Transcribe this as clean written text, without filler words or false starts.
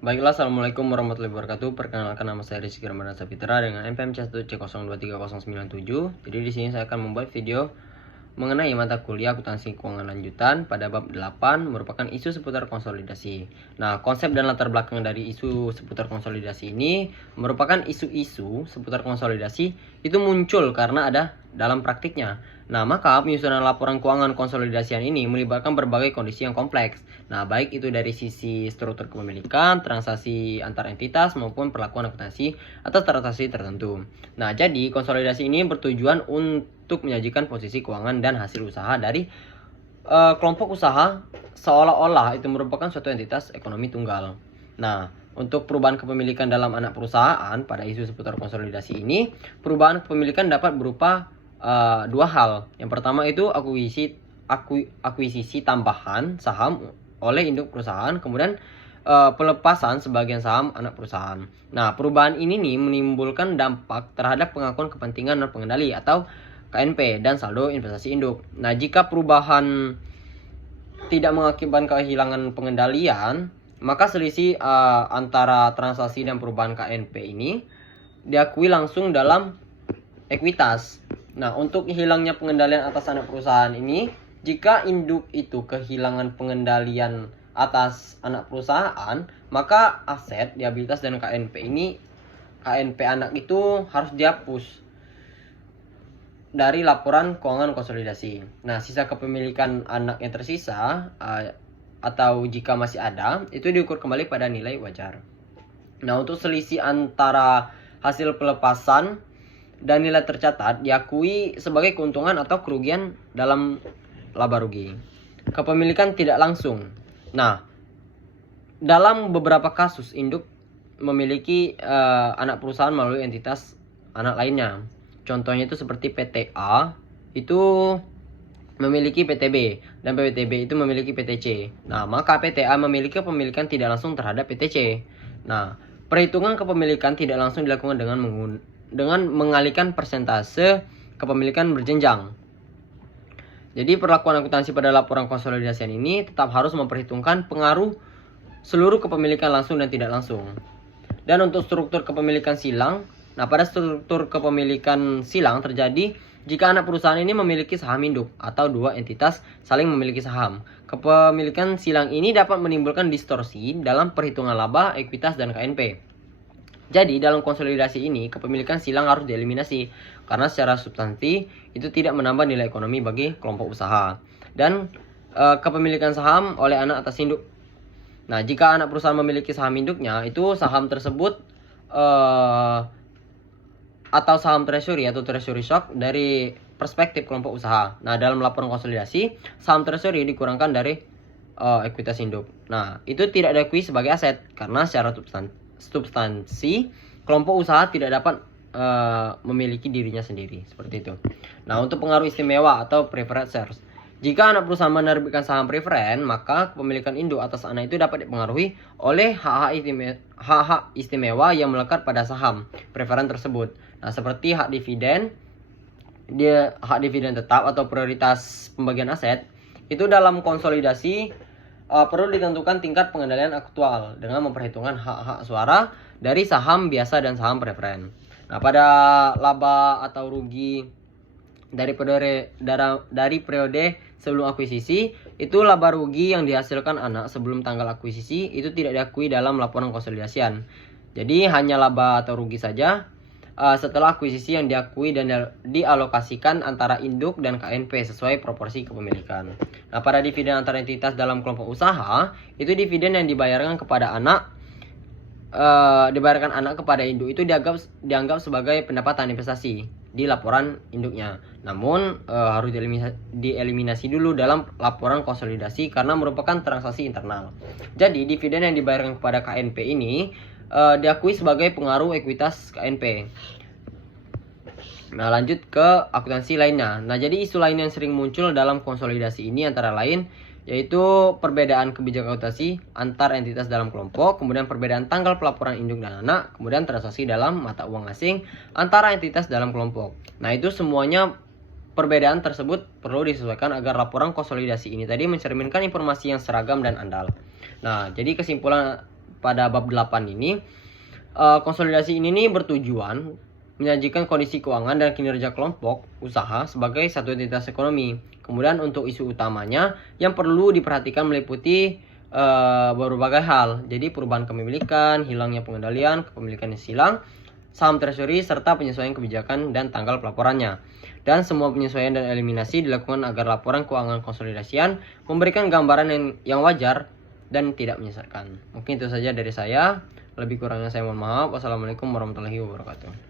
Baiklah, Assalamualaikum warahmatullahi wabarakatuh. Perkenalkan, nama saya Rizky Ramadan Sapitra dengan NPM C1C023097. Jadi di sini saya akan membuat video mengenai mata kuliah akuntansi keuangan lanjutan pada bab 8 merupakan isu seputar konsolidasi. Nah, konsep dan latar belakang dari isu seputar konsolidasi ini merupakan isu-isu seputar konsolidasi itu muncul karena ada dalam praktiknya. Nah, maka penyusunan laporan keuangan konsolidasian ini melibatkan berbagai kondisi yang kompleks. Nah, baik itu dari sisi struktur kepemilikan, transaksi antar entitas, maupun perlakuan akuntansi atas transaksi tertentu. Nah, jadi konsolidasi ini bertujuan untuk menyajikan posisi keuangan dan hasil usaha dari kelompok usaha seolah-olah itu merupakan suatu entitas ekonomi tunggal. Nah, untuk perubahan kepemilikan dalam anak perusahaan pada isu seputar konsolidasi ini, perubahan kepemilikan dapat berupa dua hal. Yang pertama itu akuisisi tambahan saham oleh induk perusahaan, kemudian pelepasan sebagian saham anak perusahaan. Nah, perubahan ini menimbulkan dampak terhadap pengakuan kepentingan non pengendali atau KNP dan saldo investasi induk. Nah, jika perubahan tidak mengakibatkan kehilangan pengendalian, maka selisih antara transaksi dan perubahan KNP ini diakui langsung dalam ekuitas. Nah, untuk hilangnya pengendalian atas anak perusahaan ini, jika induk itu kehilangan pengendalian atas anak perusahaan, maka aset, liabilitas, dan KNP anak itu harus dihapus dari laporan keuangan konsolidasi. Nah, sisa kepemilikan anak yang tersisa atau jika masih ada, itu diukur kembali pada nilai wajar. Nah, untuk selisih antara hasil pelepasan dan nilai tercatat diakui sebagai keuntungan atau kerugian dalam laba rugi. Kepemilikan tidak langsung. Nah, dalam beberapa kasus induk memiliki anak perusahaan melalui entitas anak lainnya. Contohnya itu seperti PTA itu memiliki PTB dan PTB itu memiliki PTC. Nah, maka PTA memiliki kepemilikan tidak langsung terhadap PTC. Nah, perhitungan kepemilikan tidak langsung dilakukan dengan mengalihkan persentase kepemilikan berjenjang. Jadi perlakuan akuntansi pada laporan konsolidasian ini tetap harus memperhitungkan pengaruh seluruh kepemilikan langsung dan tidak langsung. Dan untuk struktur kepemilikan silang, nah pada struktur kepemilikan silang terjadi jika anak perusahaan ini memiliki saham induk atau dua entitas saling memiliki saham. Kepemilikan silang ini dapat menimbulkan distorsi dalam perhitungan laba, ekuitas, dan KNP. Jadi dalam konsolidasi ini kepemilikan silang harus dieliminasi karena secara substansi itu tidak menambah nilai ekonomi bagi kelompok usaha. Dan kepemilikan saham oleh anak atas induk. Nah, jika anak perusahaan memiliki saham induknya, itu saham tersebut atau saham treasury atau treasury stock dari perspektif kelompok usaha. Nah, dalam laporan konsolidasi, saham treasury dikurangkan dari ekuitas induk. Nah, itu tidak diakui sebagai aset karena secara substansi kelompok usaha tidak dapat memiliki dirinya sendiri, seperti itu. Nah, untuk pengaruh istimewa atau preferred shares, jika anak perusahaan menerbitkan saham preferen, maka kepemilikan induk atas anak itu dapat dipengaruhi oleh hak-hak istimewa yang melekat pada saham preferen tersebut. Nah, seperti hak dividen tetap atau prioritas pembagian aset. Itu dalam konsolidasi perlu ditentukan tingkat pengendalian aktual dengan memperhitungkan hak-hak suara dari saham biasa dan saham preferen. Nah, pada laba atau rugi dari periode sebelum akuisisi, itu laba rugi yang dihasilkan anak sebelum tanggal akuisisi itu tidak diakui dalam laporan konsolidasian. Jadi hanya laba atau rugi saja setelah akuisisi yang diakui dan dialokasikan antara induk dan KNP sesuai proporsi kepemilikan. Nah, pada dividen antar entitas dalam kelompok usaha, itu dividen yang dibayarkan kepada induk itu dianggap sebagai pendapatan investasi di laporan induknya. Namun harus dieliminasi dulu dalam laporan konsolidasi karena merupakan transaksi internal. Jadi dividen yang dibayarkan kepada KNP ini diakui sebagai pengaruh ekuitas KNP. Nah, lanjut ke akuntansi lainnya. Nah, jadi isu lain yang sering muncul dalam konsolidasi ini antara lain yaitu perbedaan kebijakan akuntansi antar entitas dalam kelompok, kemudian perbedaan tanggal pelaporan induk dan anak, kemudian transaksi dalam mata uang asing antara entitas dalam kelompok. Nah, itu semuanya perbedaan tersebut perlu disesuaikan agar laporan konsolidasi ini tadi mencerminkan informasi yang seragam dan andal. Nah, jadi kesimpulan pada bab 8 ini, konsolidasi ini nih bertujuan menyajikan kondisi keuangan dan kinerja kelompok usaha sebagai satu entitas ekonomi. Kemudian untuk isu utamanya yang perlu diperhatikan meliputi berbagai hal. Jadi perubahan kepemilikan, hilangnya pengendalian, kepemilikan yang silang, saham treasury, serta penyesuaian kebijakan dan tanggal pelaporannya. Dan semua penyesuaian dan eliminasi dilakukan agar laporan keuangan konsolidasian memberikan gambaran yang wajar dan tidak menyesatkan. Mungkin itu saja dari saya. Lebih kurangnya saya mohon maaf. Wassalamualaikum warahmatullahi wabarakatuh.